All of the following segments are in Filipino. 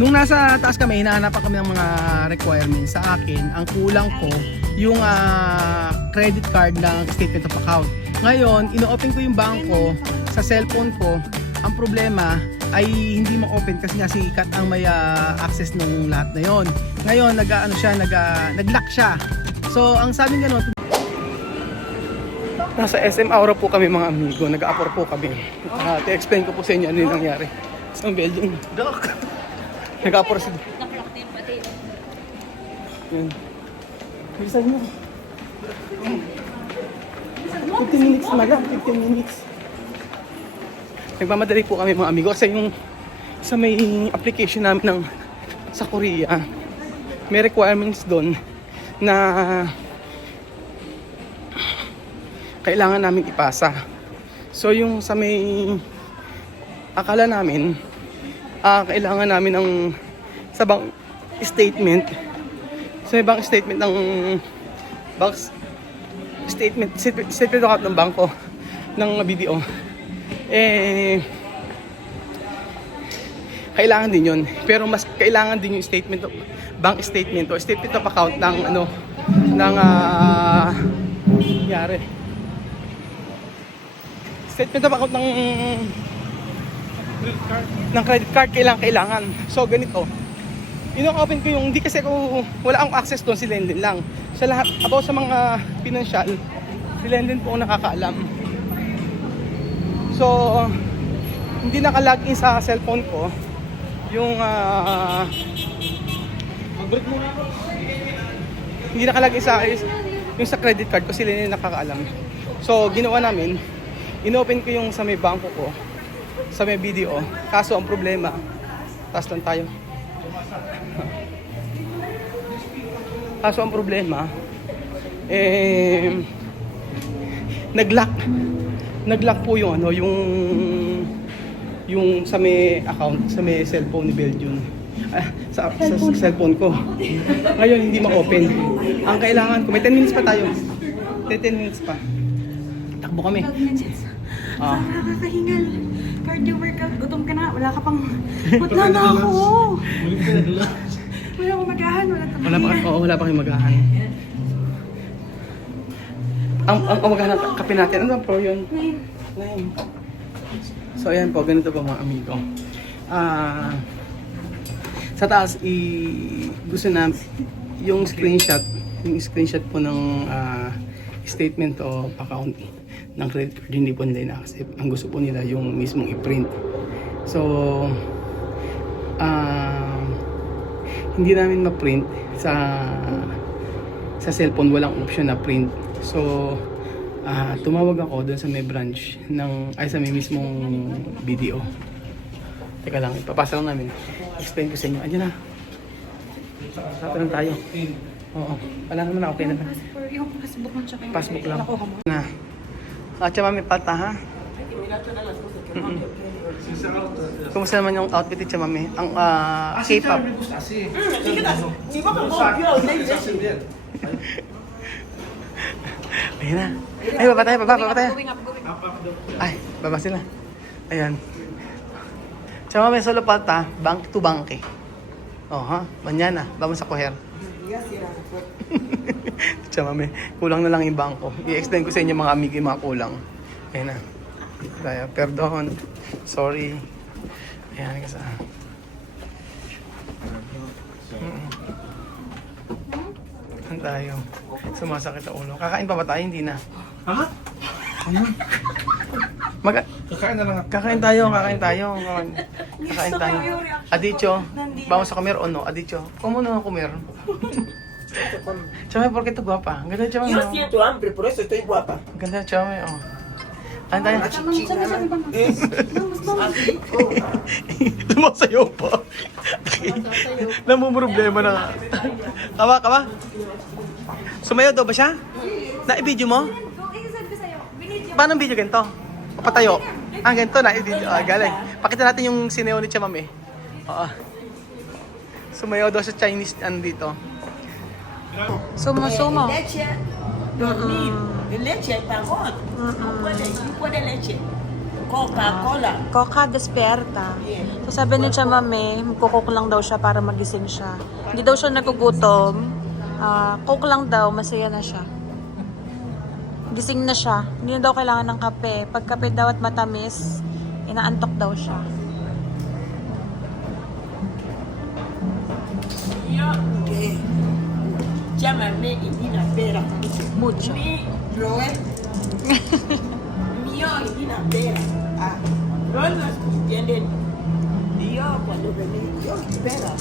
Nung nasa taas kami, hinahanap pa kami ng mga requirements. Sa akin, ang kulang ko yung credit card ng statement of account. Ngayon, ino-open ko yung bangko sa cellphone ko. Ang problema ay hindi ma-open kasi nga si Kat ang may access nung lahat na yon. Ngayon, nag-lock siya. So, ang sabi nga nun, nasa SM Aura po kami mga amigo, nag-a-appor po kami. I-explain ko po sa inyo ano yung nangyari. Sa building. Nag-a-appor si... Yan. Bilisan nyo. 15 minutes madam, 15 minutes. Nagmamadali po kami mga amigo kasi yung sa may application namin ng sa Korea, may requirements doon na kailangan namin ipasa. So yung sa may akala namin kailangan namin ng sa bank statement. So may bank statement ng bank statement account ng bangko ng BDO. Kailangan din yun. Pero mas kailangan din yung statement of bank statement o statement of account ng nangyari. Statement of account ng credit card kailangan. So ganito. Ino-open ko yung, hindi kasi ako, wala akong access doon, si Lenden lang. Sa lahat, about sa mga financial, si Lenden po ang nakakaalam. So, hindi nakalagin sa cellphone ko yung hindi nakalagin sa yung sa credit card ko, sila yung nakakaalam. So, ginawa namin, inopen ko yung sa may bangko ko, sa may BDO. Kaso ang problema, taas lang tayo. Kaso ang problema, nag-lock po yung yung sa may account, sa may cellphone ni Belgium. Sa cellphone ko. Ngayon hindi ma-open. Ang kailangan ko, may 10 minutes pa tayo. 10 minutes pa. Takbo kami. Nakakahingal. Cardio workout. Gutom ka na. Wala ka pang... Putla na ako. Wala akong magahan. Wala pa kayong magahan. Ang magahan ng kape natin. Ano ba po yun? 9. So ayan po, ganito po mga amigo. Sa taas, gusto na yung screenshot po ng statement of account ng credit card, hindi po nila ina-accept. Ang gusto po nila yung mismong i-print. So, hindi namin ma-print sa cellphone, walang option na print. So, tumawag ako doon sa may branch sa may mismong BDO. Teka lang, ipapasa lang namin. Explain ko sa inyo. Andiyan na. Saan lang tayo. Oo. Wala naman na, okay na. Yung passbook mo tsaka yung... Passbook lang. Na. Tsaka may pata ha. Kumusta naman yung outfit ni Chamami? Ang K-pop. Ayan na. Ay, baba tayo. Ay, baba sila. Ayan. Chamami, solo pata. Bank to bank eh. Oh ha, mañana. Vamos a coger. Chamami, kulang na lang yung bangko. I-explain ko sa inyo mga amigo yung mga kulang. Ayan na. Kaya, perdon. Sorry. Ayan, kasi Saan tayo? Sumasakit ang ulo. Kakain pa ba tayo? Hindi na. Ha? Ano? Kakain na lang. Kakain tayo. Kakain tayo. Adicho, vamos a comer o no? Adicho, ¿cómo no comer? Chame, ¿por qué tú guapa? Ganda, Chame. Yo siento hambre, por eso estoy guapa. Ganda, Chame, oh. Ano tayo? Lumasayaw pa. Namumroblema na. Kawa. Sumayaw daw ba siya? Na-i-video mo? Paano video ganito? Papatayo? Ganito na i-video. Galing. Pakita natin yung sineo ni Chamame. Oo. Sumayaw daw sa Chinese dito. Sumo. Leche, dormir. Leche, pagod. No puede leche. Coca-Cola. Coca Desperta. Yeah. So sabi ni Chamame, magkukok lang daw siya para magising siya. Hindi daw siya nagugutom. Coke lang daw, masaya na siya. Gising na siya. Hindi na daw kailangan ng kape. Pag kape daw at matamis, inaantok daw siya. Okay. Llámame y Dina Pera. Mucho. Mi Roe. Mío y Dina Pera. Ah, no nos entienden. Yo cuando vení, yo espera.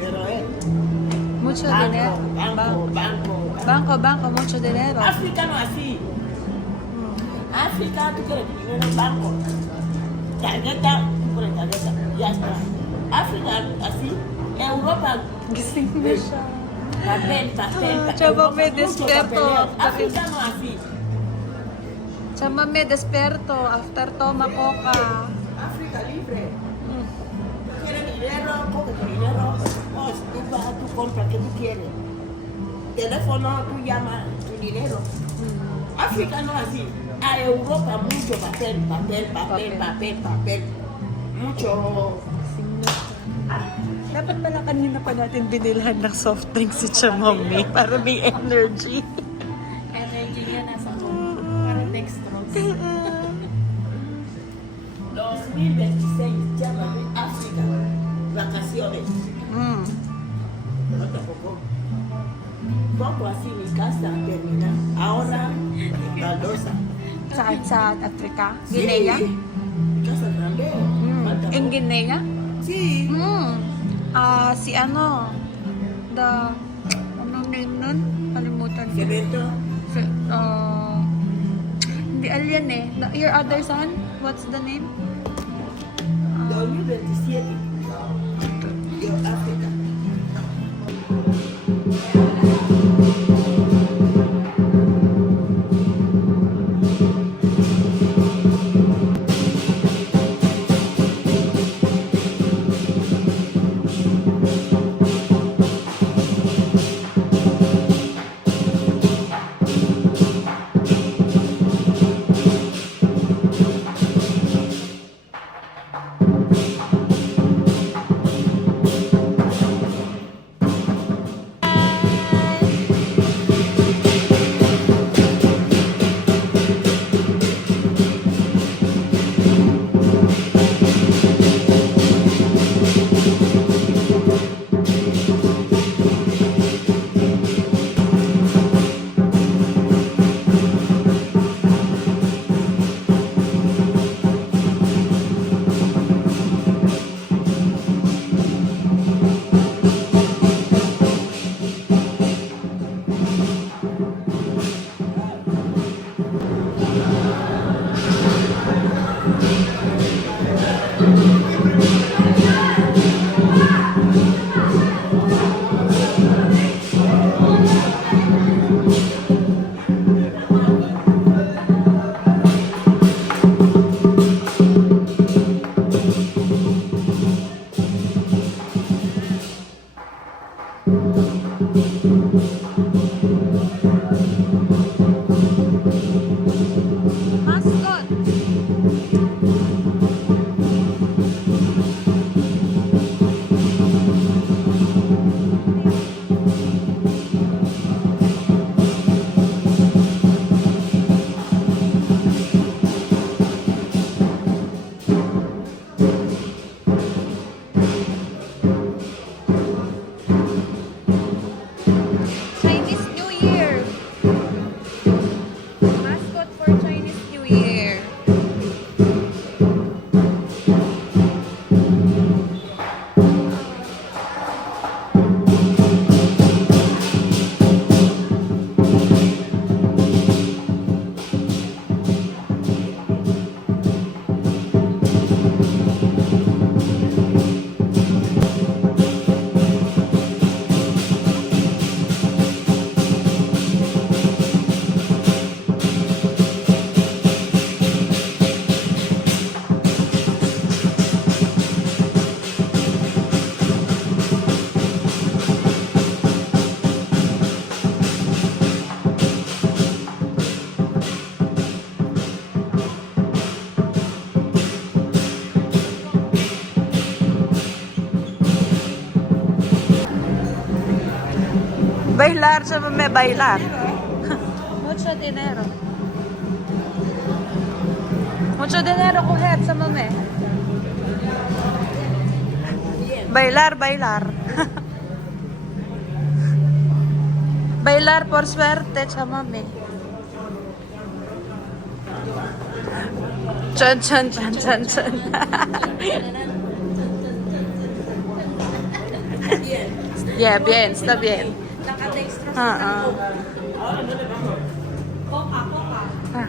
Pero Mucho banco, dinero. banco. Banco, mucho dinero. África no así. África, tú quieres dinero en el banco. Tarjeta, tú pones tarjeta. Ya está. África así. Europa, Gising na siya. papel. Chava, may Mucho desperto. papeleo. África no así. Chamame, desperto. After toma coca. África libre. ¿Quieres dinero? Coge tu dinero. Pues tú vas, tú compras, ¿qué tú quieres? Teléfono, tú llamas tu dinero. África no así. A Europa mucho papel. Mucho. Gising na siya. Dapat pala kanina pa natin binilhan ng soft drink si Chamame para may energy. Energy niya nasa loob. Parang dextrose. 2026, llámame África. Vacaciones. No tampoco. Poco así mi casa termina. Ahora, Mendoza. Saan? Sa Africa? Sí. Guinea? Mi casa grande. Falta In poco. Guinea? Sí. Si ano? Anong name nun? Kalimutan ko. Cemento. Hindi alien eh. Your other son? What's the name? 2027. Yo, África. Bailar, chamame, bailar. Mucho dinero. Mucho dinero coger, chamame. Bailar, bailar. Bailar por suerte, chamame. Chan, chan, chan, chan, chan. Yeah, bien, está bien.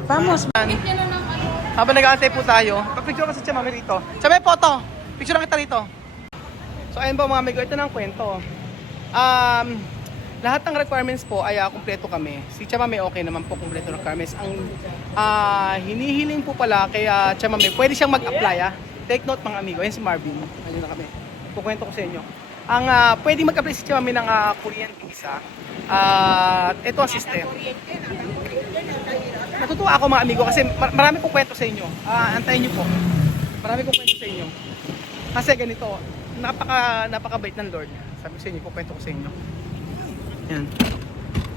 Vamos. Habang nag-aantay po tayo, pag-picture kasi siya mami rito. Sabi, photo! Picture na kita rito. So ayun po mga amigo, ito na ang kwento. Lahat ng requirements po ay kumpleto kami. Si Chamame okay naman po, kumpleto requirements. Ang hinihiling po pala kay Chamame, pwede siyang mag-apply. Take note mga amigo, ayun si Marvin. Ayun na kami. Kukwento ko sa inyo. Ang pwede mag-apply si Chamame ng Korean visa. Ito ang system. Natutuwa ako mga amigo kasi marami kong kwento sa inyo. Antayin niyo po. Marami kong kwento sa inyo. Kasi ganito, napakabait ng Lord. Sabi ko sa inyo, kukwento ko sa inyo. Yan.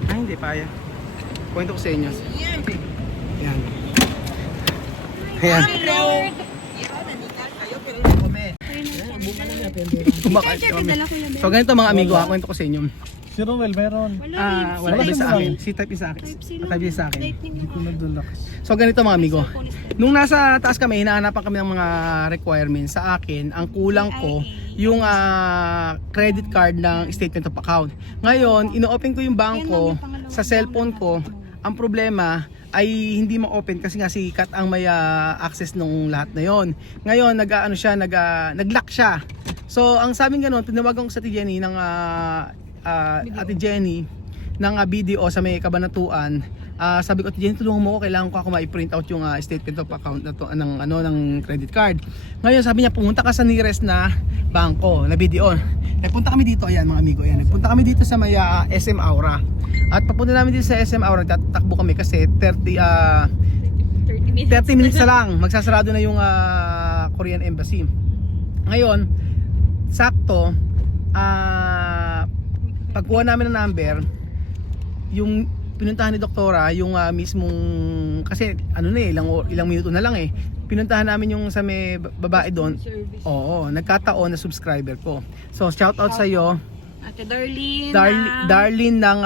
Ay, hindi pa yan. Kwento ko sa inyo. Yan. Ayan. Kumakain kami. So ganito mga amigo, kwento ko sa inyo. Si Romel meron. Wala din sa akin. Si type sa akin. Type sa akin. Hindi ko nadulak. So ganito mga amigo. Nung nasa taas kami, hinahanapan kami ng mga requirements. Sa akin, ang kulang ko yung credit card ng statement of account. Ngayon, ino-open ko yung bangko sa cellphone ko. Ang problema ay hindi ma-open kasi nga si Kat ang may access nung lahat na yon. Ngayon, nag-lock siya. So, ang sabing ganoon, tinawagan ko sa Ate Jenny ng Ate Jenny ng BDO sa may Kabanatuan. Sabi ko, Ate Jenny, tulungan mo ko, kailangan ko ako ma-print out yung statement of account na to, ng credit card. Ngayon sabi niya, pumunta ka sa nearest na bangko, na BDO. Nagpunta kami dito, ayan mga amigo, ayan. Nagpunta kami dito sa may SM Aura. At papunta namin dito sa SM Aura, tatakbo kami kasi 30 minutes na lang, magsasarado na yung Korean Embassy. Ngayon, sakto, pagkuha namin ng number, yung pinuntahan ni doktora, yung mismong, kasi ilang minuto na lang pinuntahan namin yung sa may babae doon. Oo, nagkataon na subscriber ko. So shout out sa iyo, Ate Darlene. Darlene ng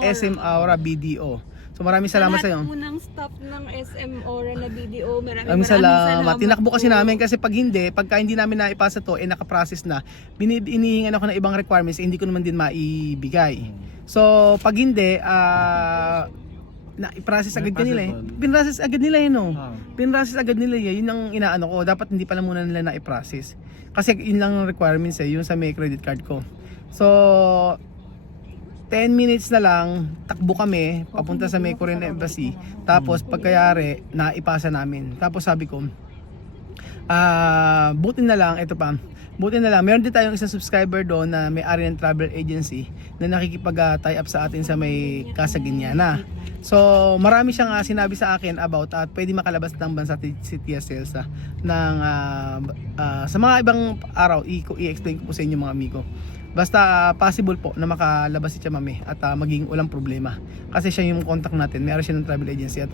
SM Aura BDO. So maraming salamat sa iyo. Lahat po ng staff ng SM Aura na BDO, Maraming salamat. Tinakbo kasi namin kasi pagka hindi namin naipasa to, naka-process na, inihingan ako ng ibang requirements, hindi ko naman din maibigay. So pag hindi, i-process agad nila Pinrocess agad nila Pinrocess agad nila yun ang inaano ko. Dapat hindi pala muna nila na-i-process. Kasi yun lang ang requirements yung sa may credit card ko. So 10 minutes na lang, takbo kami papunta sa may Korean Embassy. Tapos pagkayari, naipasa namin. Tapos sabi ko, buti na lang, meron din tayong isang subscriber doon na may-ari ng travel agency na nakikipag-tie up sa atin sa may Casaguiñana. So marami siyang sinabi sa akin about pwede makalabas ng bansa si Tia Celsa ng, sa mga ibang araw, i-explain ko po sa inyo mga amigo. Basta possible po na makalabas si Chamame at maging walang problema. Kasi siya yung contact natin, meron siya ng travel agency at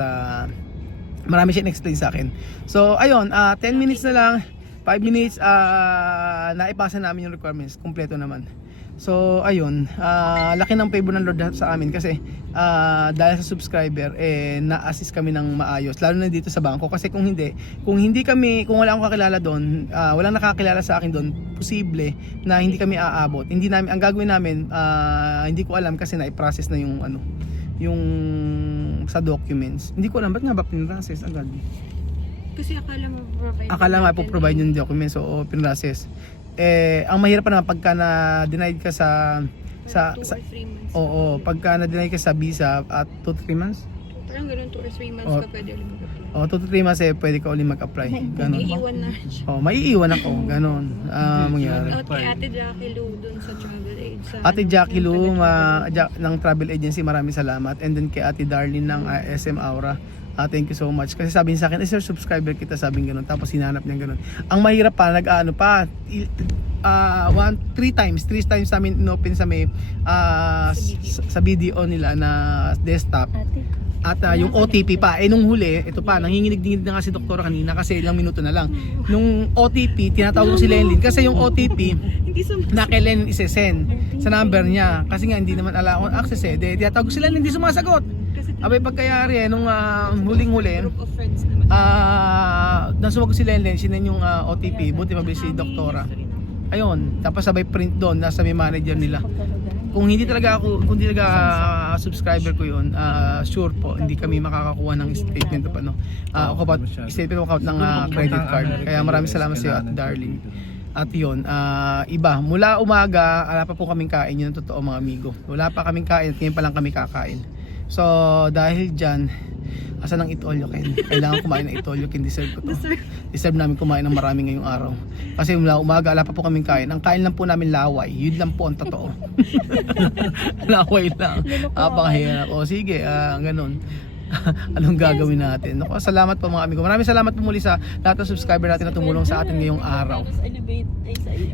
marami siya in-explain sa akin. So ayun, 10 minutes na lang, 5 minutes, naipasa namin yung requirements, kumpleto naman. So ayun, laki ng favor ng Lord sa amin kasi dahil sa subscriber na-assist kami ng maayos, lalo na dito sa bangko. Kasi kung wala akong kakilala doon, walang nakakilala sa akin doon, posible na hindi kami aabot. Ang gagawin namin, hindi ko alam kasi na-i-process na yung sa documents. Hindi ko alam ba't nga ba pinrocess agad? Kasi Akala nga po provide yung documents, so pinrocess. Ang mahirap pa naman pagka na-denied ka sa 2 or 3 months. Oo, pagka na-denied ka sa visa at 2 to 3 months? Parang ganun, 2 or 3 months ka pwede ulit mag-apply. 2 to 3 months pwede ka ulit mag-apply. Ganon. Iiwan na siya. Maiiwan ako, ganon. Mangyari. Out kay Ate Jackie Lou dun sa travel agency. Ate Jackie Lou ng travel agency, maraming salamat. And then kay Ate Darlene ng SM Aura. Thank you so much. Kasi sabi niya sa akin, sir, subscriber kita, sabing ganun. Tapos hinanap niya ganun. Ang mahirap pa, three times namin inopen sa may sa video nila na desktop. At yung OTP pa, nung huli, ito pa, nanginginig-dingid na nga si doktora kanina kasi ilang minuto na lang. Nung OTP, tinatawag ko si Lenlin kasi yung OTP na kay Lenlin isesend sa number niya. Kasi nga hindi naman ala akong access tinatawag ko si Lenlin, hindi sumasagot. Abay pagkayari nung huling-huli, nasumag ko si Lenlin, sinend yung OTP, buti mabilis si doktora. Ayun, tapos sabay print doon, nasa may manager nila. Kung hindi talaga subscriber ko yun, sure po hindi kami makakakuha ng statement of statement of account ng credit card. Kaya maraming salamat sa iyo at darling. At yun, iba, mula umaga wala pa po kaming kain, yun ang totoo mga amigo. Wala pa kaming kain at ngayon pa lang kami kakain. So dahil dyan, asa ng Itolyokin? Kailangan kumain ng Itolyokin, deserve ko to. Deserve namin kumain ng marami ngayong araw. Kasi mula umaga, wala pa po kaming kain. Ang kain lang po namin laway. Yun lang po ang totoo. Laway lang. Panghayan ako. Sige, ganun. Anong gagawin natin? Naku, salamat po mga amigo. Maraming salamat po muli sa lahat ng subscriber natin na tumulong sa atin ngayong araw.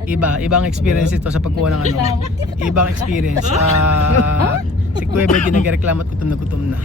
Ibang experience ito sa pagkuha ng ibang experience. Si Kuya Betty nagreklamo at gutom na.